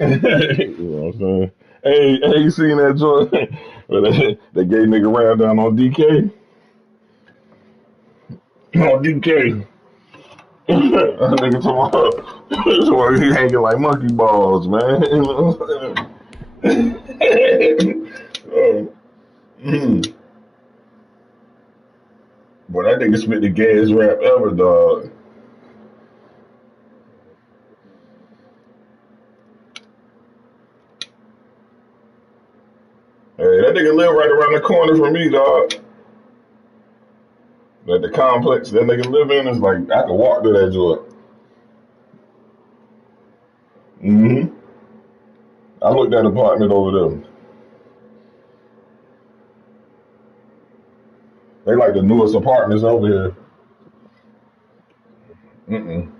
You know what I'm saying? Hey, you seen that joint? Where that gay nigga ran down on DK? On DK. That nigga talking about he hanging like monkey balls, man. You know what I'm saying? Mm. Boy, that nigga spit the gayest rap ever, dog. Hey, that nigga live right around the corner from me, dog. That the complex that nigga live in is like I can walk to that joint. Mm-hmm. I looked at an apartment over there. They like the newest apartments over here. Mm-mm.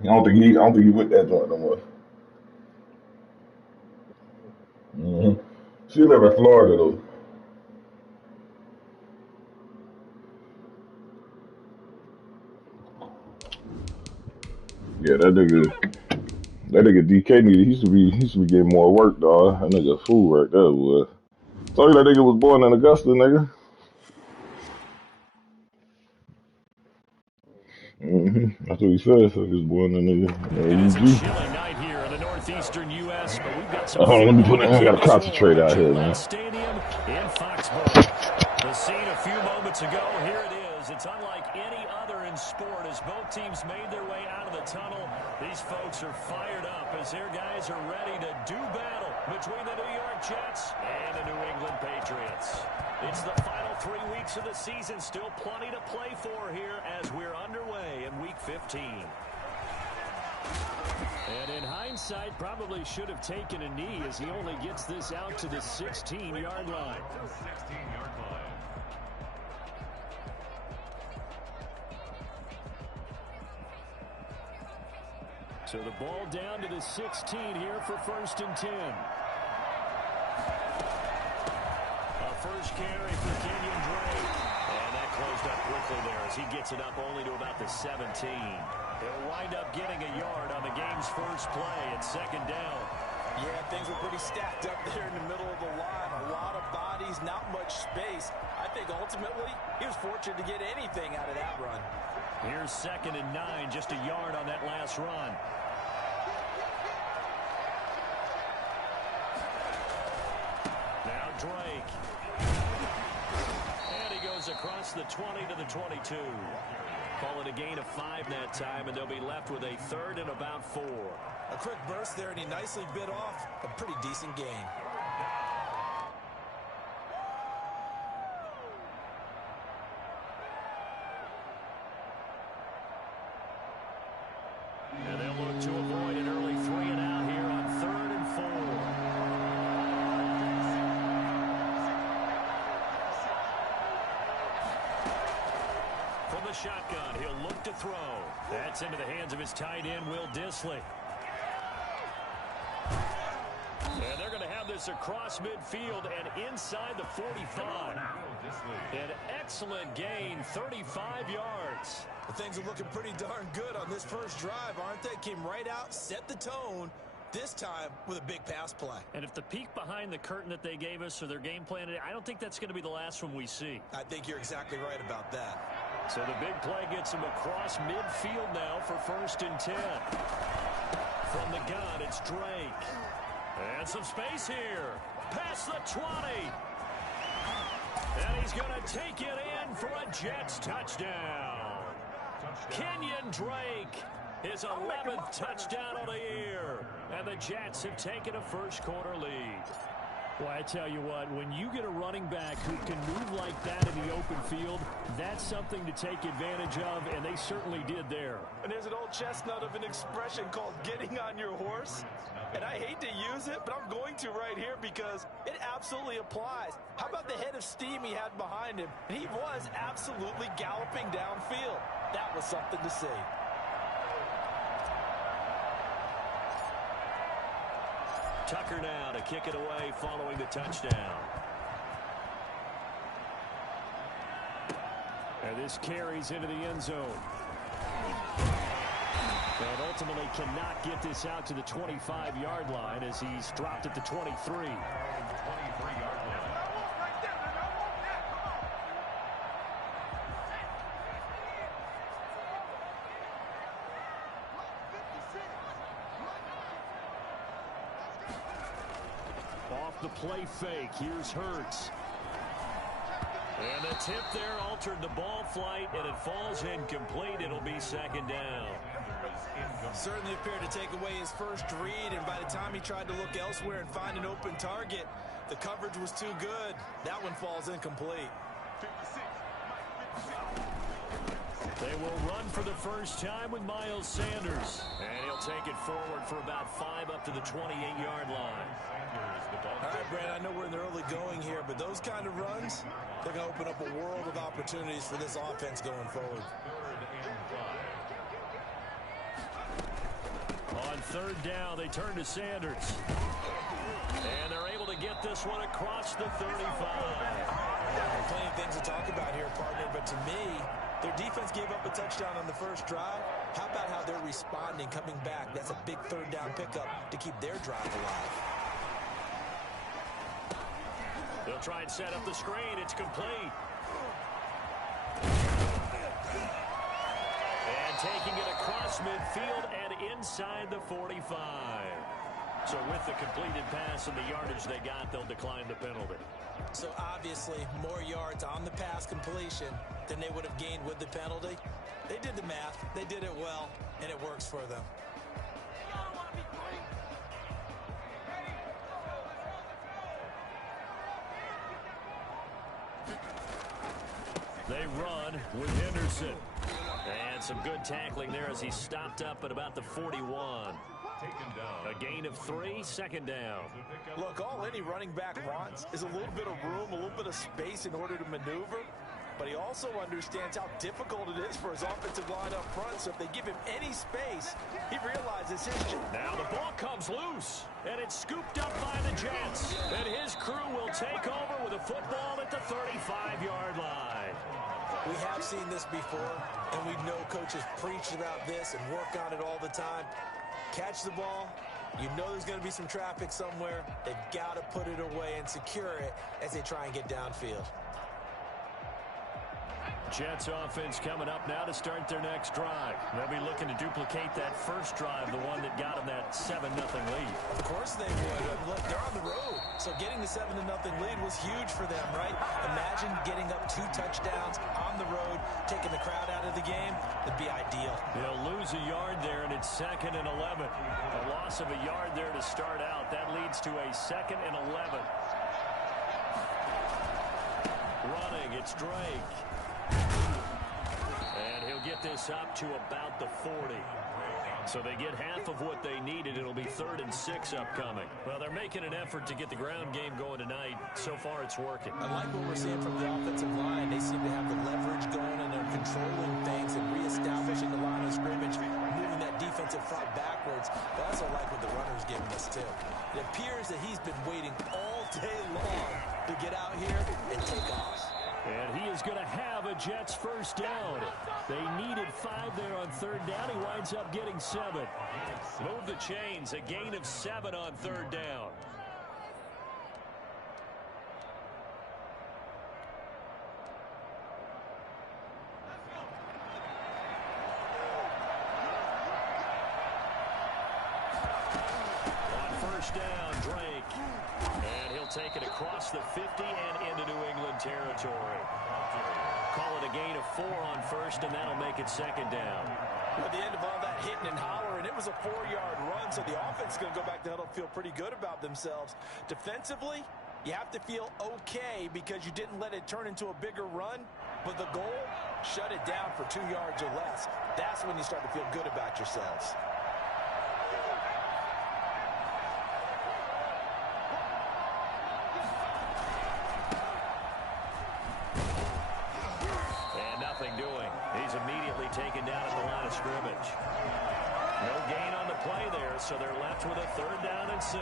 I don't think he with that joint no more. Mm-hmm. She live in Florida though. Yeah, that nigga DK needed. He used to be getting more work, dog. That nigga fool right there was. Told you that nigga was born in Augusta, nigga. That's what he said. So he was born in It is a UG. chilly night here in the northeastern U.S., but we've got some Let me football put to in. I keep gotta us warm concentrate at out here, Gillette man. Stadium in Foxborough. The scene a few moments ago, here it is. It's unlike any other in sport as both teams made their way out of the tunnel. These folks are fired up as their guys are ready to do battle between the New York Jets and the New England Patriots. It's the final 3 weeks of the season. Still plenty to play for here as we're underway in Week 15. And in hindsight, probably should have taken a knee as he only gets this out to the 16-yard line. So the ball down to the 16 here for 1st and 10. A first carry for Kenyon Drake. And that closed up quickly there as he gets it up only to about the 17. He'll wind up getting a yard on the game's first play at 2nd down. Yeah, things were pretty stacked up there in the middle of the line. A lot of bodies, not much space. I think ultimately he was fortunate to get anything out of that run. Here's 2nd and 9, just a yard on that last run. Now Drake. And he goes across the 20 to the 22. Call it a gain of 5 that time, and they'll be left with a 3rd and about 4. A quick burst there, and he nicely bit off a pretty decent gain. And they'll look to avoid an early 3 and out here on 3rd and 4. From the shotgun, he'll look to throw. That's into the hands of his tight end, Will Dissly. And they're going to have this across midfield and inside the 45. An excellent gain, 35 yards. Well, things are looking pretty darn good on this first drive, aren't they? Came right out, set the tone, this time with a big pass play. And if the peek behind the curtain that they gave us or their game plan, I don't think that's going to be the last one we see. I think you're exactly right about that. So the big play gets him across midfield now for 1st and 10. From the gun, it's Drake. And some space here. Past the 20. And he's going to take it in for a Jets touchdown. Kenyon Drake, his 11th touchdown of the year. And the Jets have taken a first-quarter lead. Well, I tell you what, when you get a running back who can move like that in the open field, that's something to take advantage of, and they certainly did there. And there's an old chestnut of an expression called getting on your horse. And I hate to use it, but I'm going to right here because it absolutely applies. How about the head of steam he had behind him? And he was absolutely galloping downfield. That was something to see. Tucker now to kick it away following the touchdown. And this carries into the end zone. And ultimately cannot get this out to the 25-yard line as he's dropped at the 23. 23-yard line. Off the play fake, here's Hurts. And the tip there altered the ball flight, and it falls incomplete. It'll be second down. Certainly appeared to take away his first read, and by the time he tried to look elsewhere and find an open target, the coverage was too good. That one falls incomplete. They will run for the first time with Miles Sanders. And he'll take it forward for about 5 up to the 28-yard line. All right, Brad, I know we're in the early going here, but those kind of runs, they're going to open up a world of opportunities for this offense going forward. On third down, they turn to Sanders. And they're able to get this one across the 35. Plenty of things to talk about here, partner, but to me, their defense gave up a touchdown on the first drive. How about how they're responding, coming back? That's a big third down pickup to keep their drive alive. They'll try and set up the screen. It's complete. And taking it across midfield and inside the 45. So with the completed pass and the yardage they got, they'll decline the penalty. So obviously more yards on the pass completion than they would have gained with the penalty. They did the math. They did it well, and it works for them. They run with Henderson. And some good tackling there as he stopped up at about the 41. A gain of 3, second down. Look, all any running back wants is a little bit of room, a little bit of space in order to maneuver. But he also understands how difficult it is for his offensive line up front. So if they give him any space, he realizes his job. Now the ball comes loose, and it's scooped up by the Jets. And his crew will take over with a football at the 35-yard line. We have seen this before, and we know coaches preach about this and work on it all the time. Catch the ball. You know there's going to be some traffic somewhere. They've got to put it away and secure it as they try and get downfield. Jets offense coming up now to start their next drive. They'll be looking to duplicate that first drive, the one that got them that 7-0 lead. Of course they would. Look, they're on the road. So getting the 7-0 lead was huge for them, right? Imagine getting up 2 touchdowns on the road, taking the crowd out of the game. It'd be ideal. They'll lose a yard there, and it's 2nd and 11. A loss of a yard there to start out. That leads to a 2nd and 11. Running, it's Drake. And he'll get this up to about the 40. So they get half of what they needed. It'll be 3rd and 6 upcoming. Well, they're making an effort to get the ground game going tonight. So far, it's working. I like what we're seeing from the offensive line. They seem to have the leverage going, and they're controlling things and reestablishing the line of scrimmage, moving that defensive front backwards. But I also like what the runner's giving us, too. It appears that he's been waiting all day long to get out here and take off. And he is going to have a Jets first down. They needed 5 there on 3rd down. He winds up getting 7. Move the chains. A gain of 7 on 3rd down. On first down, Drake. And he'll take it across the 50 and into New England territory. Call it a gain of 4 on first, and that'll make it 2nd down. At the end of all that hitting and hollering, it was a 4-yard run, so the offense is going to go back to huddle and feel pretty good about themselves. Defensively, you have to feel okay because you didn't let it turn into a bigger run, but the goal, shut it down for 2 yards or less. That's when you start to feel good about yourselves. Doing. He's immediately taken down at the line of scrimmage. No gain on the play there, so they're left with a 3rd down and 6.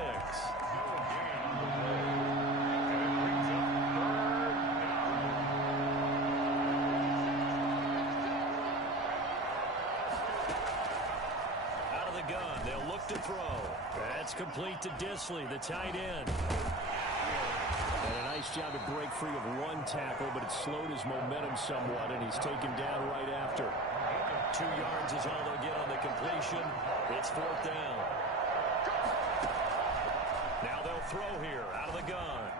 throw. That's complete to Disley, the tight end. And a nice job to break free of one tackle, but it slowed his momentum somewhat, and he's taken down right after. 2 yards is all they'll get on the completion. It's 4th down. Now they'll throw here out of the gun.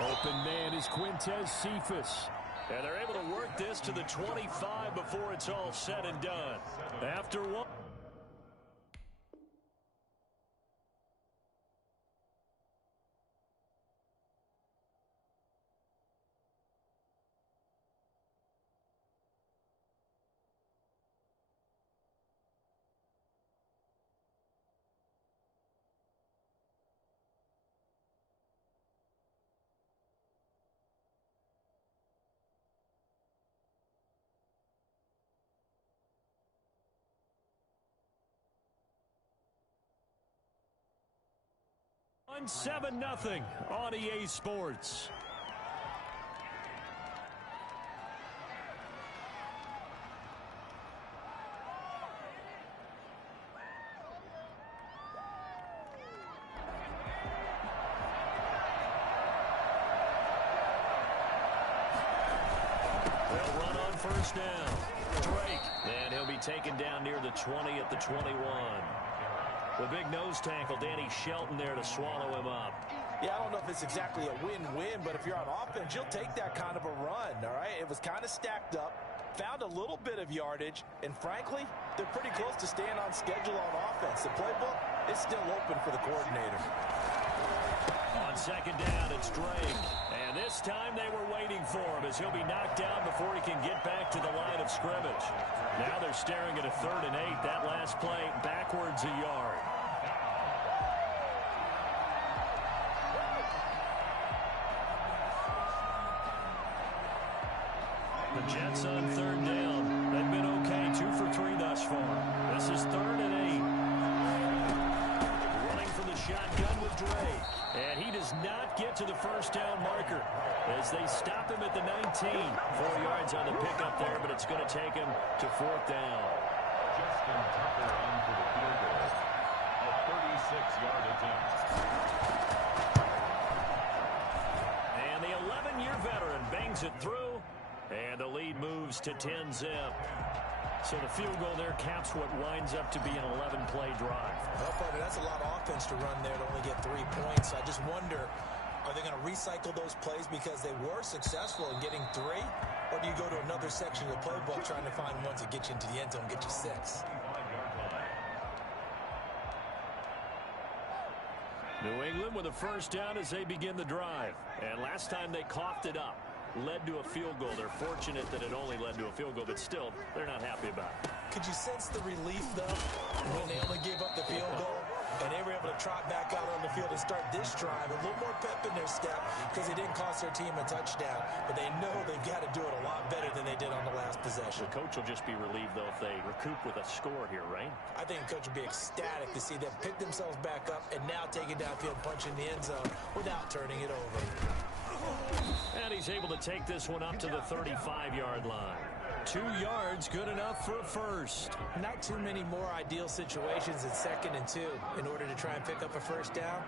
Open man is Quintez Cephas. And they're able to work this to the 25 before it's all said and done. After one. On 7-0 on EA Sports. They'll run on first down. Drake, and he'll be taken down near the 20 at the 21. The big nose tackle, Danny Shelton, there to swallow him up. Yeah, I don't know if it's exactly a win-win, but if you're on offense, you'll take that kind of a run, all right? It was kind of stacked up, found a little bit of yardage, and frankly, they're pretty close to staying on schedule on offense. The playbook is still open for the coordinator. On second down, it's Drake. And this time they were waiting for him as he'll be knocked down before he can get back to the line of scrimmage. Now they're staring at a 3rd and 8. That last play backwards a yard. The Jets on 3rd down. They've been okay, 2 for 3 thus far. This is 3rd and 8. Running from the shotgun with Drake. And he does not get to the first down marker as they stop him at the 19. 4 yards on the pickup there, but it's going to take him to 4th down. Justin Tucker on for the field goal. A 36-yard attempt. And the 11-year veteran bangs it through, and the lead moves to 10-zip. So the field goal there caps what winds up to be an 11-play drive. Well, partner, that's a lot of offense to run there to only get 3 points. I just wonder, are they going to recycle those plays because they were successful in getting 3? Or do you go to another section of the playbook trying to find one to get you into the end zone and get you 6? New England with a first down as they begin the drive. And last time they coughed it up. Led to a field goal. They're fortunate that it only led to a field goal, but still, they're not happy about it. Could you sense the relief, though, when they only gave up the field goal and they were able to trot back out on the field and start this drive? A little more pep in their step because it didn't cost their team a touchdown, but they know they've got to do it a lot better than they did on the last possession. The coach will just be relieved, though, if they recoup with a score here, right? I think the coach would be ecstatic to see them pick themselves back up and now take it downfield, punch in the end zone without turning it over. And he's able to take this one up to the 35-yard line. 2 yards, good enough for a first. Not too many more ideal situations at 2nd and 2 in order to try and pick up a first down.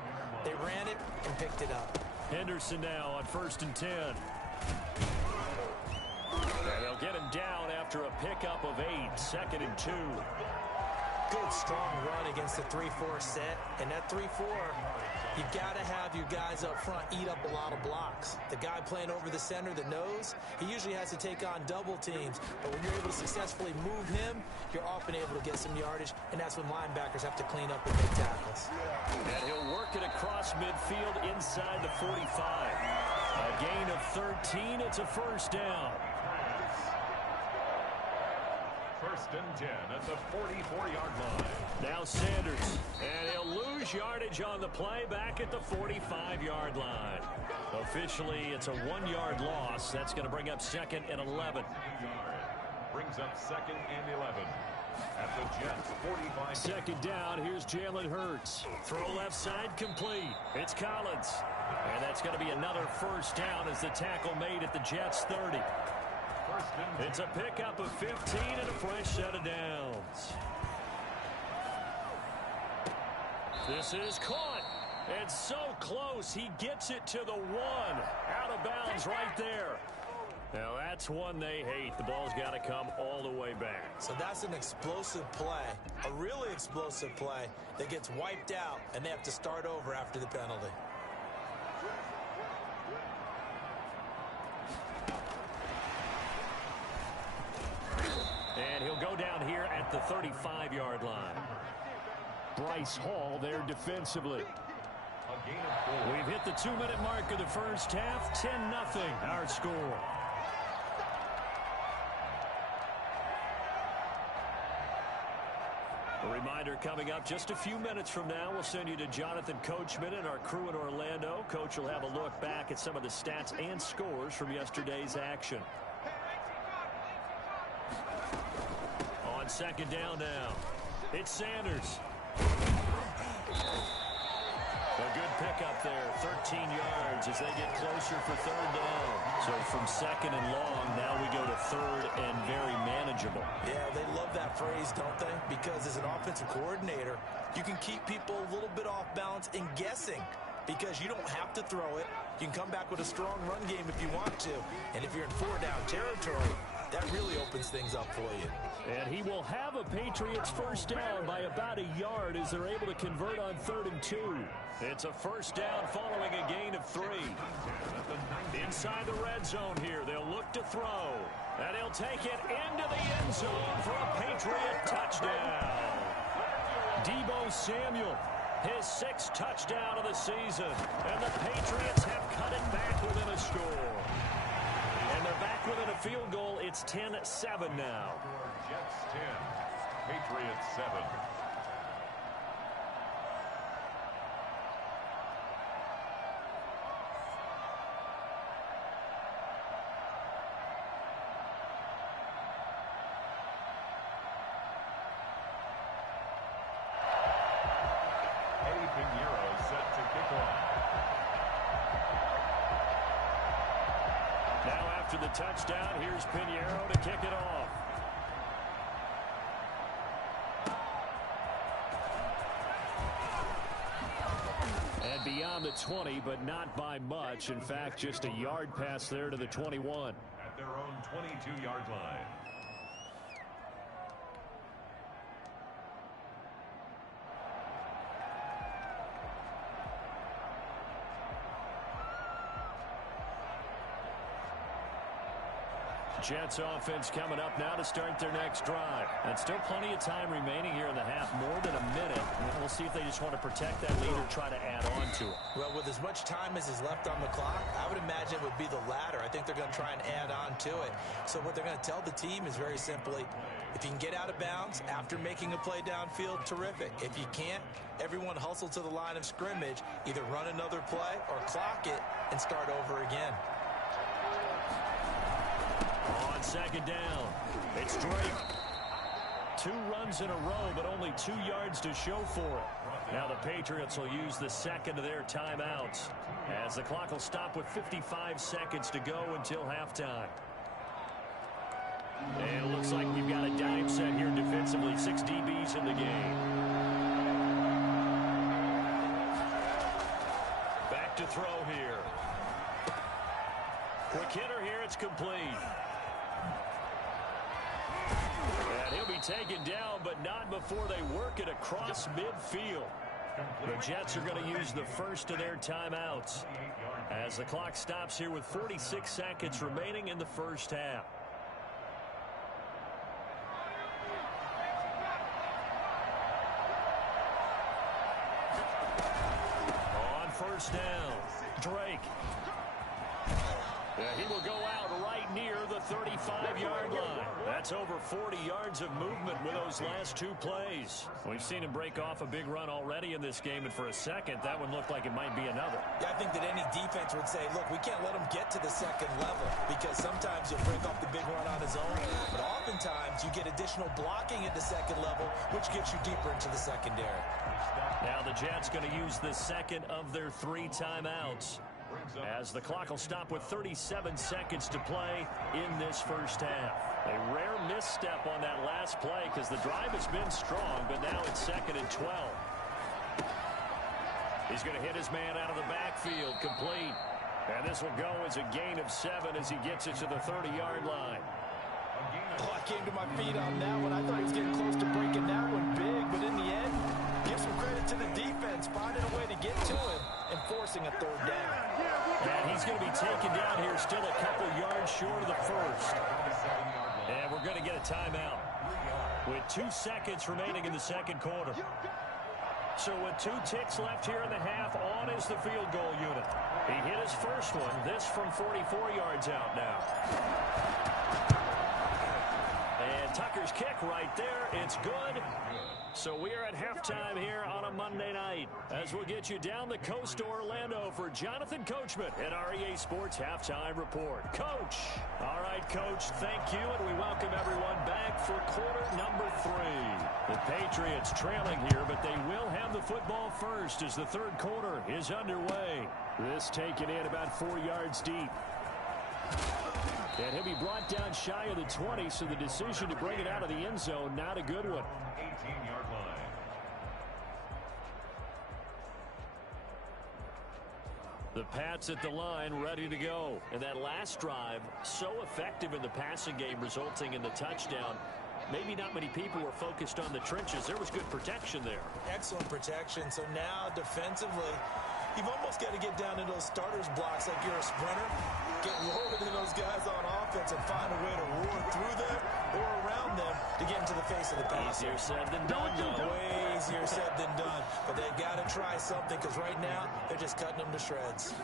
They ran it and picked it up. Henderson now on 1st and 10. And they'll get him down after a pickup of 8, 2nd and 2. Good, strong run against the 3-4 set. And that 3-4, you've got to have your guys up front eat up a lot of blocks. The guy playing over the center, the nose, he usually has to take on double teams. But when you're able to successfully move him, you're often able to get some yardage, and that's when linebackers have to clean up and make tackles. And he'll work it across midfield inside the 45. A gain of 13. It's a first down. 1st and 10 at the 44-yard line. Now Sanders, and he'll lose yardage on the play back at the 45-yard line. Officially, it's a 1-yard loss. That's going to bring up 2nd and 11. Brings up 2nd and 11 at the Jets 45. Second down, here's Jalen Hurts. Throw left side complete. It's Collins. And that's going to be another first down as the tackle made at the Jets 30. It's a pickup of 15 and a fresh set of downs. This is caught. It's so close. He gets it to the 1. Out of bounds right there. Now, that's one they hate. The ball's got to come all the way back. So that's an explosive play, a really explosive play that gets wiped out, and they have to start over after the penalty. And he'll go down here at the 35-yard line. Bryce Hall there defensively. We've hit the 2-minute mark of the first half. 10-0 our score. A reminder coming up just a few minutes from now, we'll send you to Jonathan Coachman and our crew in Orlando. Coach will have a look back at some of the stats and scores from yesterday's action. On second down now, it's Sanders. A good pickup there, 13 yards as they get closer for third down. So from second and long, now we go to third and very manageable. Yeah, they love that phrase, don't they? Because as an offensive coordinator, you can keep people a little bit off balance and guessing because you don't have to throw it. You can come back with a strong run game if you want to. And if you're in 4-down territory, that really opens things up for you. And he will have a Patriots first down by about a yard as they're able to convert on 3rd and 2. It's a first down following a gain of 3. Inside the red zone here, they'll look to throw. And he'll take it into the end zone for a Patriot touchdown. Deebo Samuel, his 6th touchdown of the season. And the Patriots have cut it back within a score. And they're back within a field goal. It's 10-7 now. Jets 10, Patriots 7. After the touchdown, here's Pinheiro to kick it off. And beyond the 20, but not by much. In fact, just a yard pass there to the 21. At their own 22-yard line. Jets offense coming up now to start their next drive. And still plenty of time remaining here in the half, more than a minute. We'll see if they just want to protect that lead or try to add on to it. Well, with as much time as is left on the clock, I would imagine it would be the latter. I think they're going to try and add on to it. So what they're going to tell the team is very simply, if you can get out of bounds after making a play downfield, terrific. If you can't, everyone hustle to the line of scrimmage, either run another play or clock it and start over again. On second down, it's Drake. 2 runs in a row, but only 2 yards to show for it. Now the Patriots will use the second of their timeouts as the clock will stop with 55 seconds to go until halftime. And it looks like we've got a dime set here defensively. 6 DBs in the game. Back to throw here. Quick hitter here, it's complete. And he'll be taken down, but not before they work it across midfield. The Jets are going to use the first of their timeouts as the clock stops here with 46 seconds remaining in the first half. On first down, Drake. He will go out right near the 35-yard line. That's over 40 yards of movement with those last 2 plays. We've seen him break off a big run already in this game, and for a second, that one looked like it might be another. Yeah, I think that any defense would say, look, we can't let him get to the second level because sometimes he'll break off the big run on his own, but oftentimes you get additional blocking at the second level, which gets you deeper into the secondary. Now the Jets going to use the second of their 3 timeouts as the clock will stop with 37 seconds to play in this first half. A rare misstep on that last play because the drive has been strong, but now it's 2nd and 12. He's going to hit his man out of the backfield, complete. And this will go as a gain of 7 as he gets it to the 30-yard line. Oh, I came to my feet on that one. I thought he was getting close to breaking that one big, but in the end, give some credit to the defense, finding a way to get to him and forcing a third down. And he's going to be taken down here still a couple yards short of the first. And we're going to get a timeout with 2 seconds remaining in the second quarter. So with 2 ticks left here in the half, on is the field goal unit. He hit his first one, this from 44 yards out now. And Tucker's kick right there, it's good. So we are at halftime here on a Monday night as we'll get you down the coast to Orlando for Jonathan Coachman at our EA Sports Halftime Report. Coach. All right, Coach, thank you, and we welcome everyone back for quarter number 3. The Patriots trailing here, but they will have the football first as the third quarter is underway. This taken in about 4 yards deep. And he'll be brought down shy of the 20, so the decision to bring it out of the end zone, not a good one. 18-yard line. The Pats at the line, ready to go. And that last drive, so effective in the passing game, resulting in the touchdown. Maybe not many people were focused on the trenches. There was good protection there. Excellent protection. So now defensively, you've almost got to get down into those starters blocks like you're a sprinter. Get loaded in those guys on offense and find a way to roar through them or around them to get into the face of the pass. Easier said than done, though. Way easier said than done. But they've got to try something because right now they're just cutting them to shreds.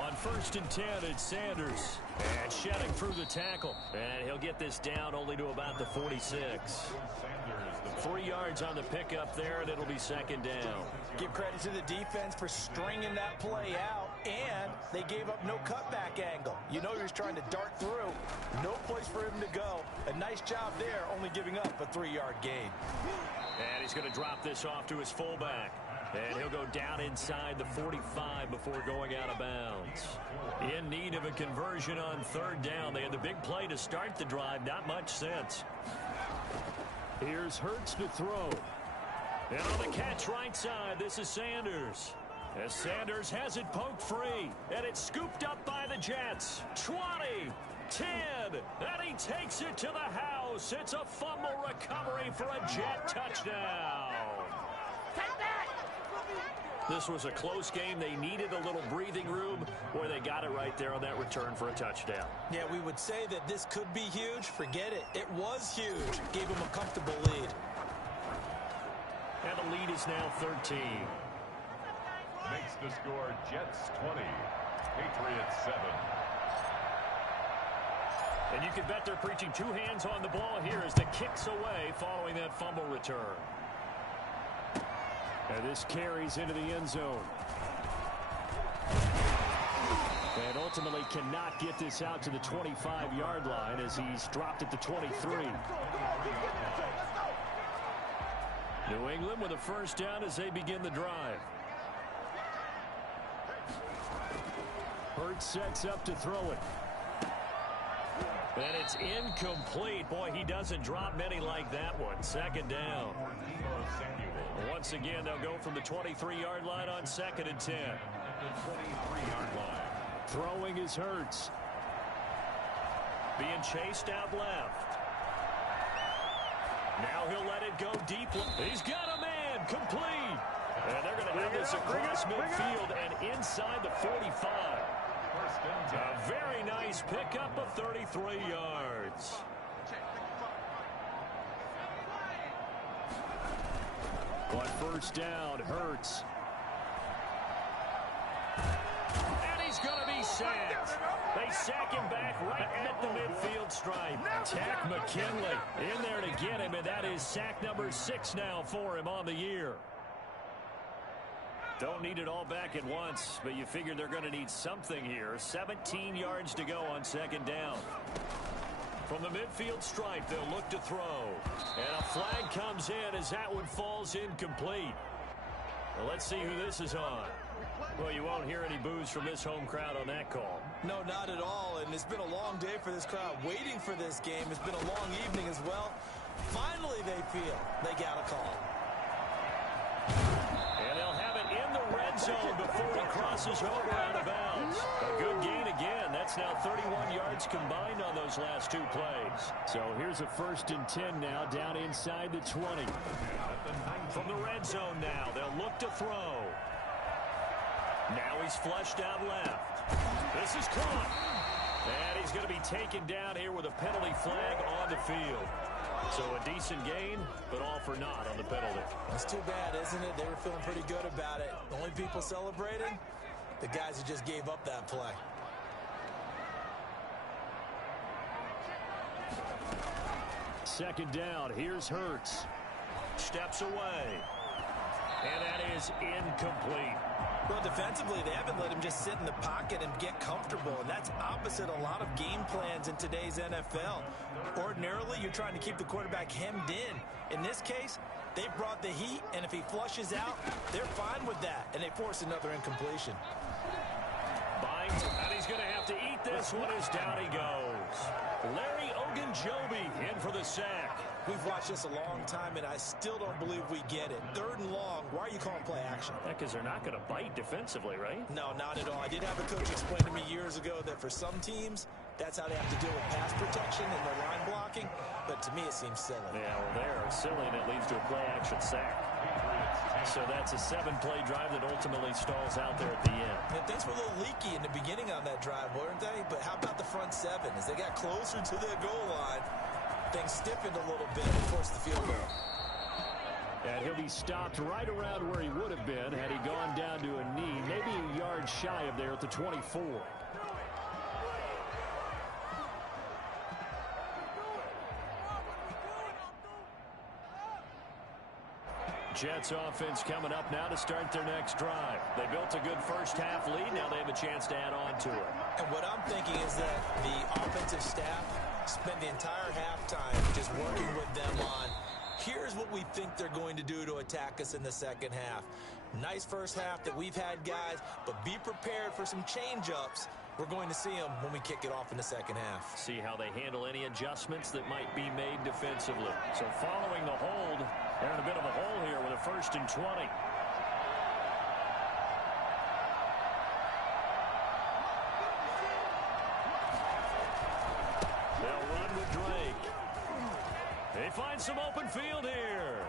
On 1st and 10, it's Sanders. And shedding through the tackle. And he'll get this down only to about the 46. 3 yards on the pickup there, and it'll be second down. Give credit to the defense for stringing that play out, and they gave up no cutback angle. You know he was trying to dart through. No place for him to go. A nice job there, only giving up a 3-yard gain. And he's going to drop this off to his fullback. And he'll go down inside the 45 before going out of bounds. In need of a conversion on 3rd down. They had the big play to start the drive. Not much sense. Here's Hurts to throw. And on the catch right side, this is Sanders. As Sanders has it poked free. And it's scooped up by the Jets. 20, 10, and he takes it to the house. It's a fumble recovery for a Jet touchdown. This was a close game. They needed a little breathing room, where they got it right there on that return for a touchdown. Yeah, we would say that this could be huge. Forget it. It was huge. Gave him a comfortable lead. And the lead is now 13. Makes the score Jets 20, Patriots 7. And you can bet they're preaching 2 hands on the ball here as the kick's away following that fumble return. And this carries into the end zone. And ultimately cannot get this out to the 25-yard line as he's dropped at the 23. New England with a first down as they begin the drive. Hurts sets up to throw it. And it's incomplete. Boy, he doesn't drop many like that one. 2nd down. Once again, they'll go from the 23-yard line on 2nd and 10. 23-yard line. Throwing is Hurts. Being chased out left. Now he'll let it go deep. He's got a man. Complete. And they're going to have this across midfield and inside the 45. A very nice pickup of 33 yards. On 1st down, Hurts. And he's going to be sacked. They sack him back right at the midfield stripe. Tack McKinley in there to get him, and that is sack number 6 now for him on the year. Don't need it all back at once, but you figure they're going to need something here. 17 yards to go on 2nd down. From the midfield stripe, they'll look to throw. And a flag comes in as that one falls incomplete. Well, let's see who this is on. Well, you won't hear any boos from this home crowd on that call. No, not at all. And it's been a long day for this crowd waiting for this game. It's been a long evening as well. Finally, they feel they got a call. And they'll have it in the zone before he crosses over out of bounds. A good gain again. That's now 31 yards combined on those last two plays. So here's a 1st and 10 now down inside the 20. From the red zone now, they'll look to throw. Now he's flushed out left. This is caught. And he's going to be taken down here with a penalty flag on the field. So a decent gain, but all for naught on the penalty. That's too bad, isn't it? They were feeling pretty good about it. The only people celebrating, the guys who just gave up that play. Second down, here's Hurts. Steps away. And that is incomplete. Well, defensively, they haven't let him just sit in the pocket and get comfortable, and that's opposite a lot of game plans in today's NFL. Ordinarily, you're trying to keep the quarterback hemmed in. In this case, they brought the heat, and if he flushes out, they're fine with that, and they force another incompletion. Binds, and he's going to have to eat this one as down he goes. Larry Ogunjobi in for the sack. We've watched this a long time, and I still don't believe we get it. 3rd and long, why are you calling play action? Yeah, because they're not going to bite defensively, right? No, not at all. I did have a coach explain to me years ago that for some teams, that's how they have to deal with pass protection and their line blocking, but to me it seems silly. Yeah, well, they're silly, and it leads to a play-action sack. So that's a 7-play drive that ultimately stalls out there at the end. And things were a little leaky in the beginning on that drive, weren't they? But how about the front 7? As they got closer to their goal line, things stiffened a little bit and forced the field goal. And he'll be stopped right around where he would have been had he gone down to a knee, maybe a yard shy of there at the 24. Jets offense coming up now to start their next drive. They built a good first half lead. Now they have a chance to add on to it. And what I'm thinking is that the offensive staff spent the entire halftime just working with them on, here's what we think they're going to do to attack us in the second half. Nice first half that we've had, guys, but be prepared for some change-ups. We're going to see them when we kick it off in the second half. See how they handle any adjustments that might be made defensively. So following the hold, they're in a bit of a hole here with a 1st and 20. They'll run with Drake. They find some open field here.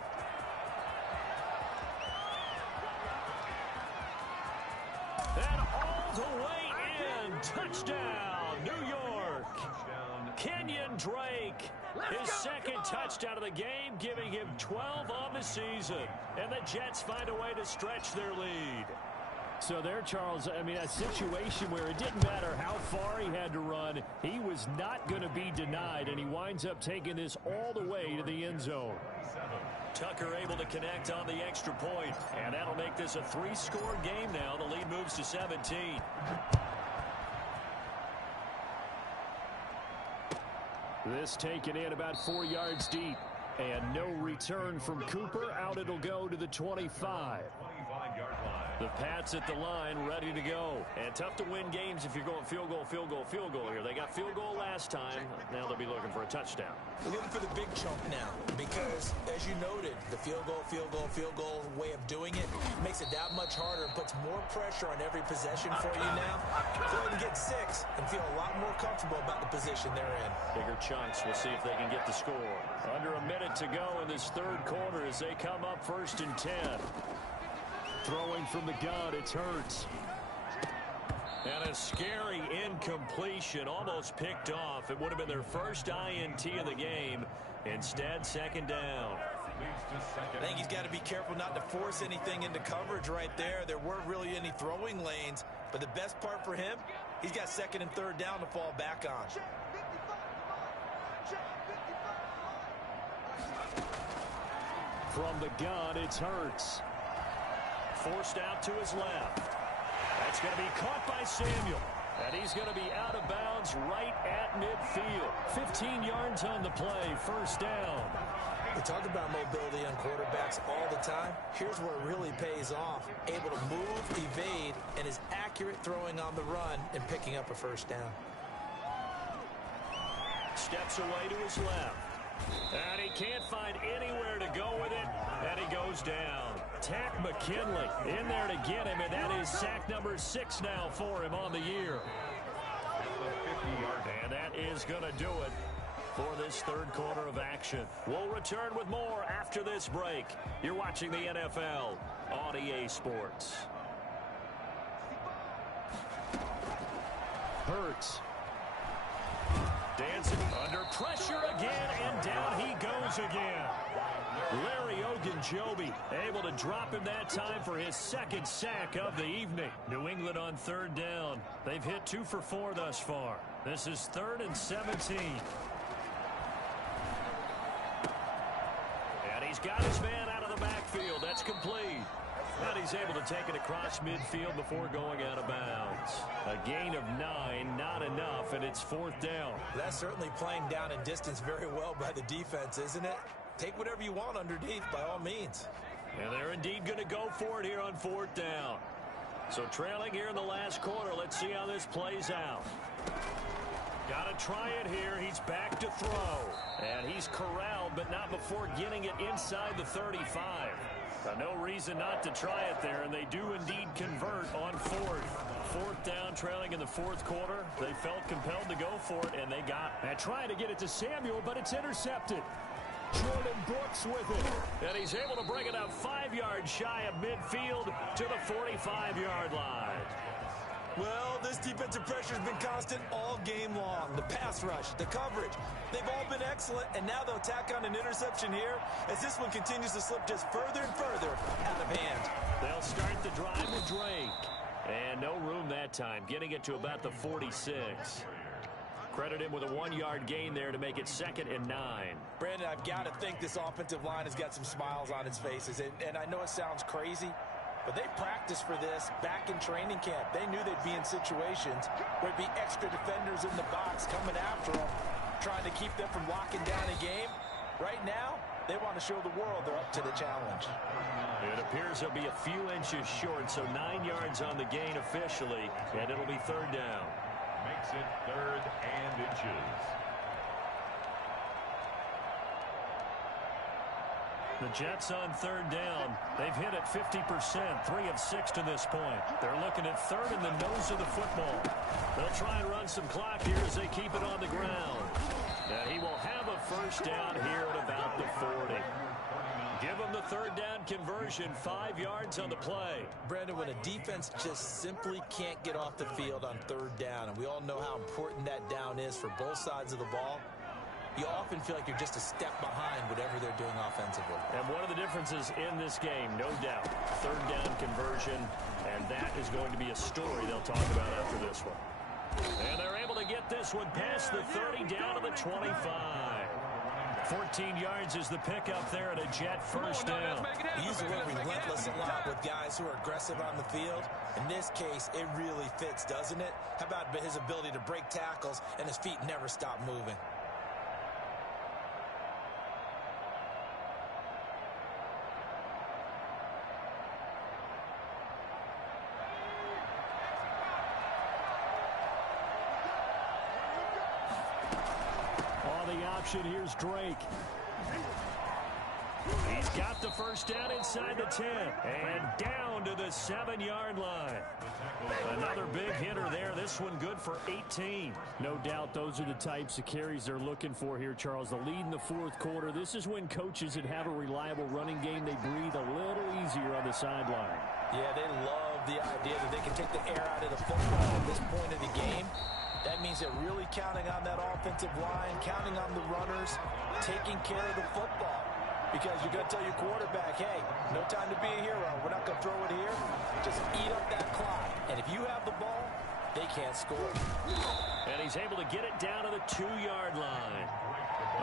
And all the way in. Touchdown, New York. Kenyon Drake, his second touchdown of the game, giving him 12 on the season. And the Jets find a way to stretch their lead. So there, Charles, I mean, a situation where it didn't matter how far he had to run, he was not going to be denied, and he winds up taking this all the way to the end zone. Tucker able to connect on the extra point, and that'll make this a 3-score game now. The lead moves to 17. This taken in about 4 yards deep, and no return from Cooper. Out it'll go to the 25. The Pats at the line, ready to go. And tough to win games if you're going field goal, field goal, field goal here. They got field goal last time. Now they'll be looking for a touchdown. We're looking for the big chunk now because, as you noted, the field goal way of doing it makes it that much harder and puts more pressure on every possession for you now. So they can get 6 and feel a lot more comfortable about the position they're in. Bigger chunks. We'll see if they can get the score. Under a minute to go in this third quarter as they come up 1st and 10. Throwing from the gun, it's Hurts. And a scary incompletion, almost picked off. It would have been their first INT of the game. Instead, second down. I think he's got to be careful not to force anything into coverage right there. There weren't really any throwing lanes. But the best part for him, he's got 2nd and 3rd down to fall back on. From the gun, it's Hurts. Forced out to his left. That's going to be caught by Samuel. And he's going to be out of bounds right at midfield. 15 yards on the play, 1st down. We talk about mobility on quarterbacks all the time. Here's where it really pays off. Able to move, evade, and is accurate throwing on the run and picking up a 1st down. Steps away to his left. And he can't find anywhere to go with it. And he goes down. Takk McKinley in there to get him, and that is sack number 6 now for him on the year. And that is going to do it for this third quarter of action. We'll return with more after this break. You're watching the NFL on EA Sports. Hurts. Dancing under pressure again, and down he goes again. Larry Ogunjobi able to drop him that time for his second sack of the evening. New England on third down. They've hit 2 for 4 thus far. This is 3rd and 17. And he's got his man out of the backfield. That's complete. And he's able to take it across midfield before going out of bounds. A gain of 9, not enough, and it's 4th down. That's certainly playing down in distance very well by the defense, isn't it? Take whatever you want underneath, by all means. And they're indeed going to go for it here on 4th down. So trailing here in the last quarter, let's see how this plays out. Got to try it here. He's back to throw. And he's corralled, but not before getting it inside the 35. No reason not to try it there, and they do indeed convert on 4th down, trailing in the 4th quarter. They felt compelled to go for it, and they got it. And trying to get it to Samuel, but it's intercepted. Jordan Brooks with it. And he's able to bring it up 5 yards shy of midfield to the 45-yard line. Well, this defensive pressure has been constant all game long. The pass rush, the coverage, they've all been excellent, and now they'll tack on an interception here as this one continues to slip just further and further out of hand. They'll start the drive with Drake. And no room that time, getting it to about the 46. Credit him with a 1-yard gain there to make it 2nd and 9. Brandon, I've got to think this offensive line has got some smiles on its faces, and I know it sounds crazy, but they practiced for this back in training camp. They knew they'd be in situations where there'd be extra defenders in the box coming after them, trying to keep them from locking down a game. Right now, they want to show the world they're up to the challenge. It appears they'll be a few inches short, so 9 yards on the gain officially, and it'll be 3rd down. Makes it 3rd and inches. The Jets on 3rd down. They've hit it 50%, 3 of 6 to this point. They're looking at 3rd in the nose of the football. They'll try and run some clock here as they keep it on the ground. And he will have a 1st down here at about the 40. Give him the 3rd down conversion, 5 yards on the play. Brandon, when a defense just simply can't get off the field on 3rd down, and we all know how important that down is for both sides of the ball, you often feel like you're just a step behind whatever they're doing offensively. And one of the differences in this game, no doubt, 3rd down conversion, and that is going to be a story they'll talk about after this one. And they're able to get this one past the 30 down to the 25. 14 yards is the pickup there at a Jet 1st down. He's the one relentless a lot with guys who are aggressive on the field. In this case, it really fits, doesn't it? How about his ability to break tackles and his feet never stop moving? Here's Drake. He's got the 1st down inside the 10 and down to the 7-yard line. Another big hitter there. This one good for 18. No doubt those are the types of carries they're looking for here, Charles. The lead in the 4th quarter. This is when coaches that have a reliable running game, they breathe a little easier on the sideline. Yeah, they love the idea that they can take the air out of the football at this point of the game. That means they're really counting on that offensive line, counting on the runners, taking care of the football. Because you're going to tell your quarterback, hey, no time to be a hero. We're not going to throw it here. Just eat up that clock. And if you have the ball, they can't score. And he's able to get it down to the 2-yard line.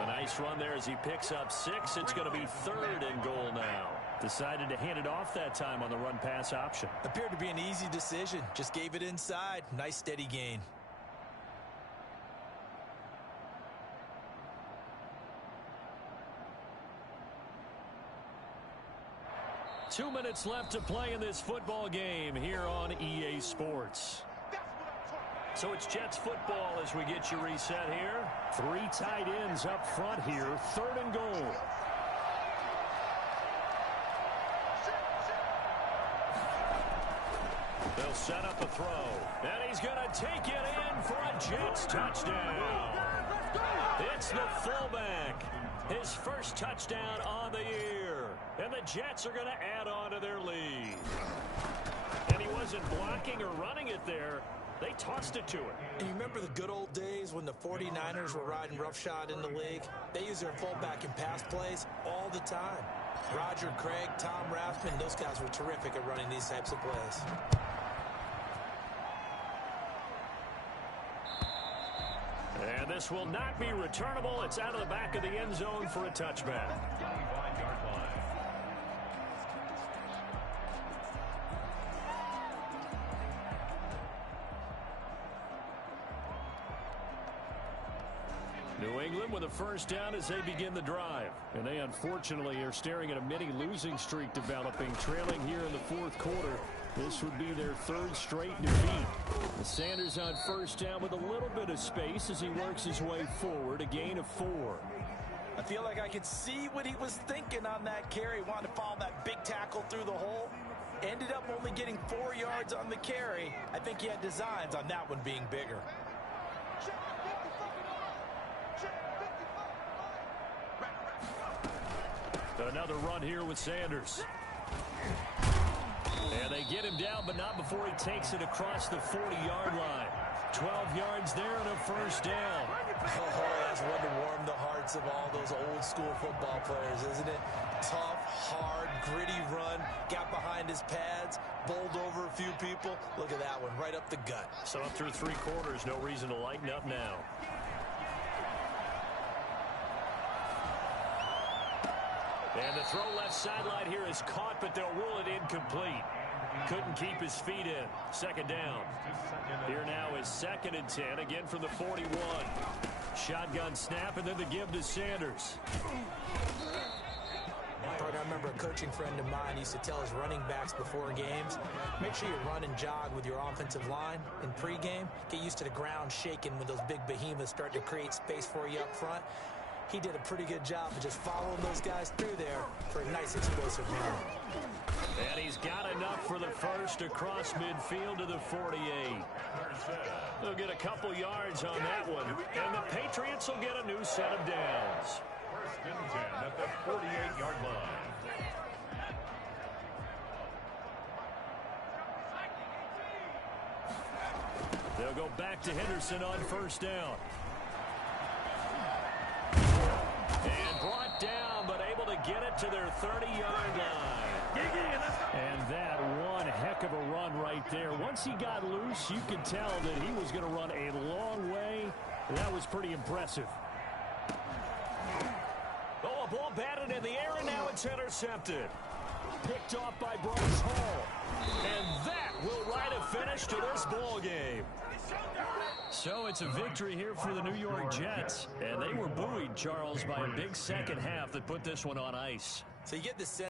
A nice run there as he picks up 6. It's going to be 3rd and goal now. Decided to hand it off that time on the run-pass option. Appeared to be an easy decision. Just gave it inside. Nice steady gain. Two minutes left to play in this football game here on EA Sports. So it's Jets football as we get you reset here. 3 tight ends up front here. 3rd and goal. They'll set up a throw. And he's going to take it in for a Jets touchdown. It's the fullback. His first touchdown on the year. And the Jets are going to add on to their lead. And he wasn't blocking or running it there. They tossed it to him. And you remember the good old days when the 49ers were riding roughshod in the league? They used their fullback in pass plays all the time. Roger Craig, Tom Rathman, those guys were terrific at running these types of plays. And this will not be returnable. It's out of the back of the end zone for a touchback. 25-yard line. New England with a first down as they begin the drive. And they unfortunately are staring at a mini losing streak developing, trailing here in the fourth quarter. This would be their third straight defeat. Sanders on first down with a little bit of space as he works his way forward, a gain of 4. I feel like I could see what he was thinking on that carry. Wanted to follow that big tackle through the hole. Ended up only getting 4 yards on the carry. I think he had designs on that one being bigger. Another run here with Sanders. And they get him down, but not before he takes it across the 40-yard line. 12 yards there and a first down. Oh, that's one to warm the hearts of all those old school football players, isn't it? Tough, hard, gritty run. Got behind his pads, bowled over a few people. Look at that one, right up the gut. So up through 3 quarters, no reason to lighten up now. And the throw left sideline here is caught, but they'll rule it incomplete. Couldn't keep his feet in. Second down. Here now is 2nd and 10, again from the 41. Shotgun snap, and then the give to Sanders. I remember a coaching friend of mine used to tell his running backs before games, make sure you run and jog with your offensive line in pregame. Get used to the ground shaking when those big behemoths start to create space for you up front. He did a pretty good job of just following those guys through there for a nice explosive run. And he's got enough for the first across midfield to the 48. They'll get a couple yards on that one. And the Patriots will get a new set of downs. 1st and 10 at the 48-yard line. They'll go back to Henderson on first down. And brought down, but able to get it to their 30-yard line. And that one heck of a run right there. Once he got loose, you could tell that he was going to run a long way. That was pretty impressive. Oh, a ball batted in the air, and now it's intercepted. Picked off by Bryce Hall. And that will write a finish to this ball game. So it's a victory here for the New York Jets. And they were buoyed, Charles, by a big second half that put this one on ice. So you get the sense